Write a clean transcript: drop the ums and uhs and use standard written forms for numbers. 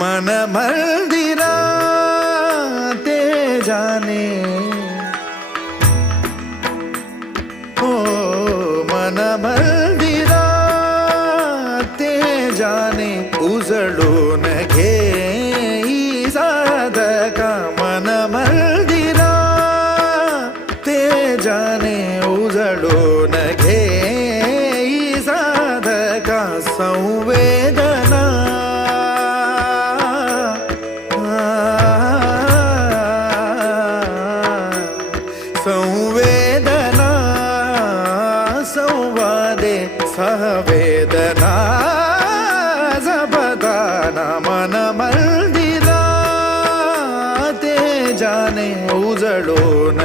मन मंदिरा ते जाने हो मन मंदिरा ते जाने उजळून घे साधका मन मंदिरा ते जाने उजळून घे साधका संवेदना संवेदना संवादे सहवेदना जपदाना मन मंदिरा ते जाने उजळून